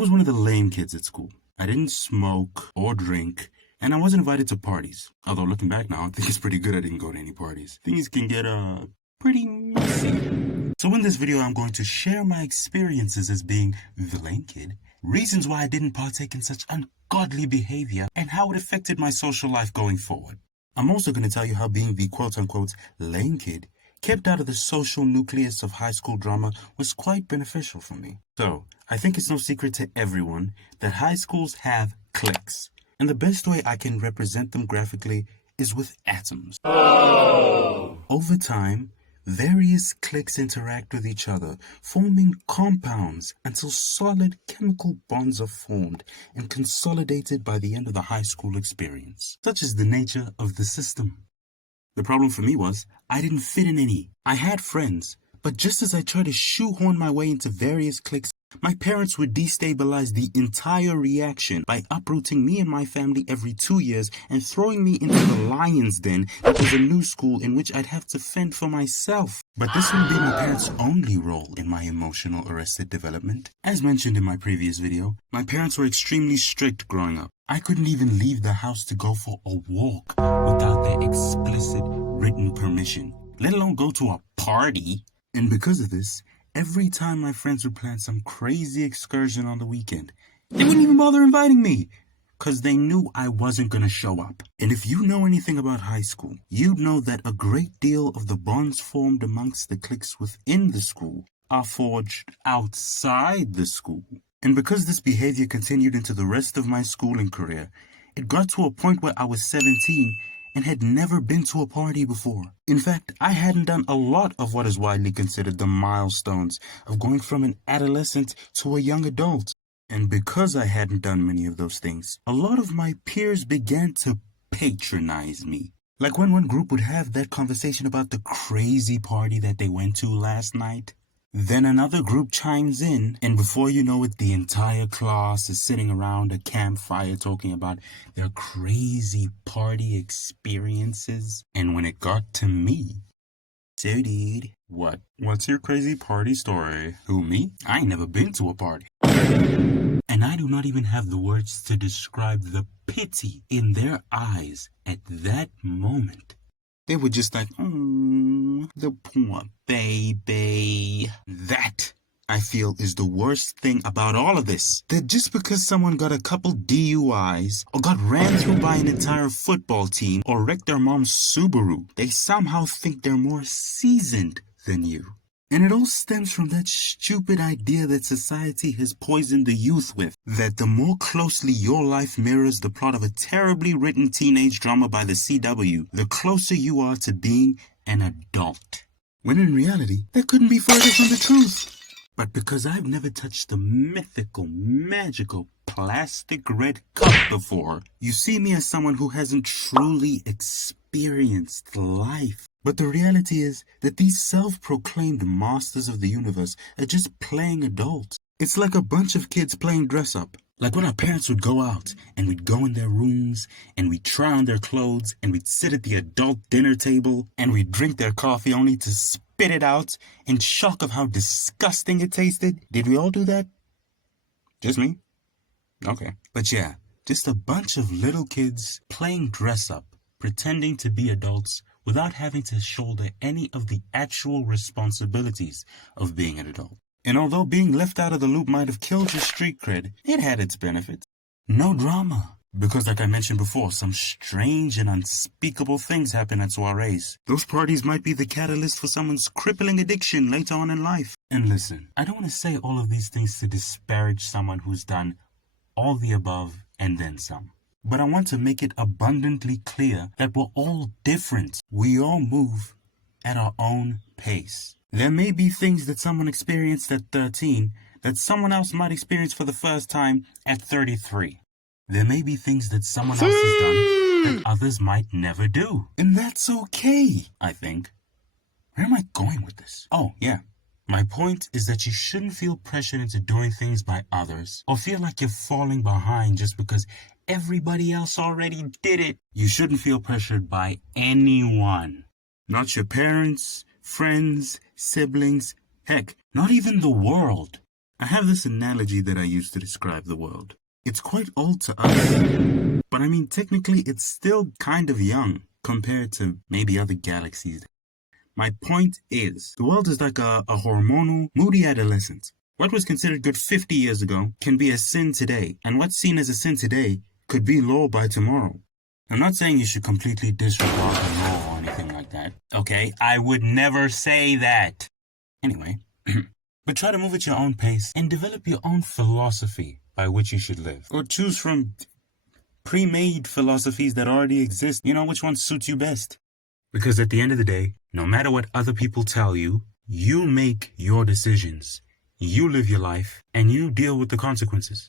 was one of the lame kids at school. I didn't smoke or drink, and I wasn't invited to parties. Although looking back now, I think it's pretty good I didn't go to any parties. Things can get, pretty messy. So in this video, I'm going to share my experiences as being the lame kid, reasons why I didn't partake in such ungodly behavior, and how it affected my social life going forward. I'm also going to tell you how being the quote-unquote lame kid kept out of the social nucleus of high school drama was quite beneficial for me. So, I think it's no secret to everyone that high schools have cliques. And the best way I can represent them graphically is with atoms. Oh! Over time, various cliques interact with each other, forming compounds until solid chemical bonds are formed and consolidated by the end of the high school experience. Such is the nature of the system. The problem for me was, I didn't fit in any. I had friends, but just as I tried to shoehorn my way into various cliques, my parents would destabilize the entire reaction by uprooting me and my family every 2 years and throwing me into the lion's den that was a new school in which I'd have to fend for myself. But this wouldn't be my parents' only role in my emotional arrested development. As mentioned in my previous video, my parents were extremely strict growing up. I couldn't even leave the house to go for a walk without their explicit written permission, let alone go to a party. And because of this, every time my friends would plan some crazy excursion on the weekend, they wouldn't even bother inviting me, because they knew I wasn't going to show up. And if you know anything about high school, you'd know that a great deal of the bonds formed amongst the cliques within the school are forged outside the school. And because this behavior continued into the rest of my schooling career, it got to a point where I was 17 and had never been to a party before. In fact, I hadn't done a lot of what is widely considered the milestones of going from an adolescent to a young adult. And because I hadn't done many of those things, a lot of my peers began to patronize me. Like when one group would have that conversation about the crazy party that they went to last night. Then another group chimes in, and before you know it, the entire class is sitting around a campfire talking about their crazy party experiences. And when it got to me, so dude, what's your crazy party story? Who, me? I ain't never been to a party. And I do not even have the words to describe the pity in their eyes at that moment. They were just like, oh, the poor baby. That, I feel, is the worst thing about all of this. That just because someone got a couple DUIs, or got ran through by an entire football team, or wrecked their mom's Subaru, they somehow think they're more seasoned than you. And it all stems from that stupid idea that society has poisoned the youth with, that the more closely your life mirrors the plot of a terribly written teenage drama by the CW, the closer you are to being an adult. When in reality, that couldn't be further from the truth. But because I've never touched the mythical, magical, plastic red cup before, you see me as someone who hasn't truly experienced life. But the reality is that these self-proclaimed masters of the universe are just playing adults. It's like a bunch of kids playing dress-up. Like when our parents would go out, and we'd go in their rooms, and we'd try on their clothes, and we'd sit at the adult dinner table, and we'd drink their coffee only to spit it out in shock of how disgusting it tasted. Did we all do that? Just me? Okay. But yeah, just a bunch of little kids playing dress-up, pretending to be adults, without having to shoulder any of the actual responsibilities of being an adult. And although being left out of the loop might have killed your street cred, it had its benefits. No drama. Because like I mentioned before, some strange and unspeakable things happen at soirees. Those parties might be the catalyst for someone's crippling addiction later on in life. And listen, I don't want to say all of these things to disparage someone who's done all the above and then some. But I want to make it abundantly clear that we're all different. We all move at our own pace. There may be things that someone experienced at 13 that someone else might experience for the first time at 33. There may be things that someone else has done that others might never do. And that's okay, I think. Where am I going with this? Oh, yeah. My point is that you shouldn't feel pressured into doing things by others, or feel like you're falling behind just because everybody else already did it. You shouldn't feel pressured by anyone. Not your parents, friends, siblings, heck, not even the world. I have this analogy that I use to describe the world. It's quite old to us, but I mean, technically, it's still kind of young compared to maybe other galaxies. My point is, the world is like a hormonal, moody adolescent. What was considered good 50 years ago can be a sin today, and what's seen as a sin today could be law by tomorrow. I'm not saying you should completely disregard the law or anything like that, okay? I would never say that. Anyway, but try to move at your own pace and develop your own philosophy by which you should live. Or choose from pre-made philosophies that already exist. You know which one suits you best. Because at the end of the day, no matter what other people tell you, you make your decisions. You live your life, and you deal with the consequences.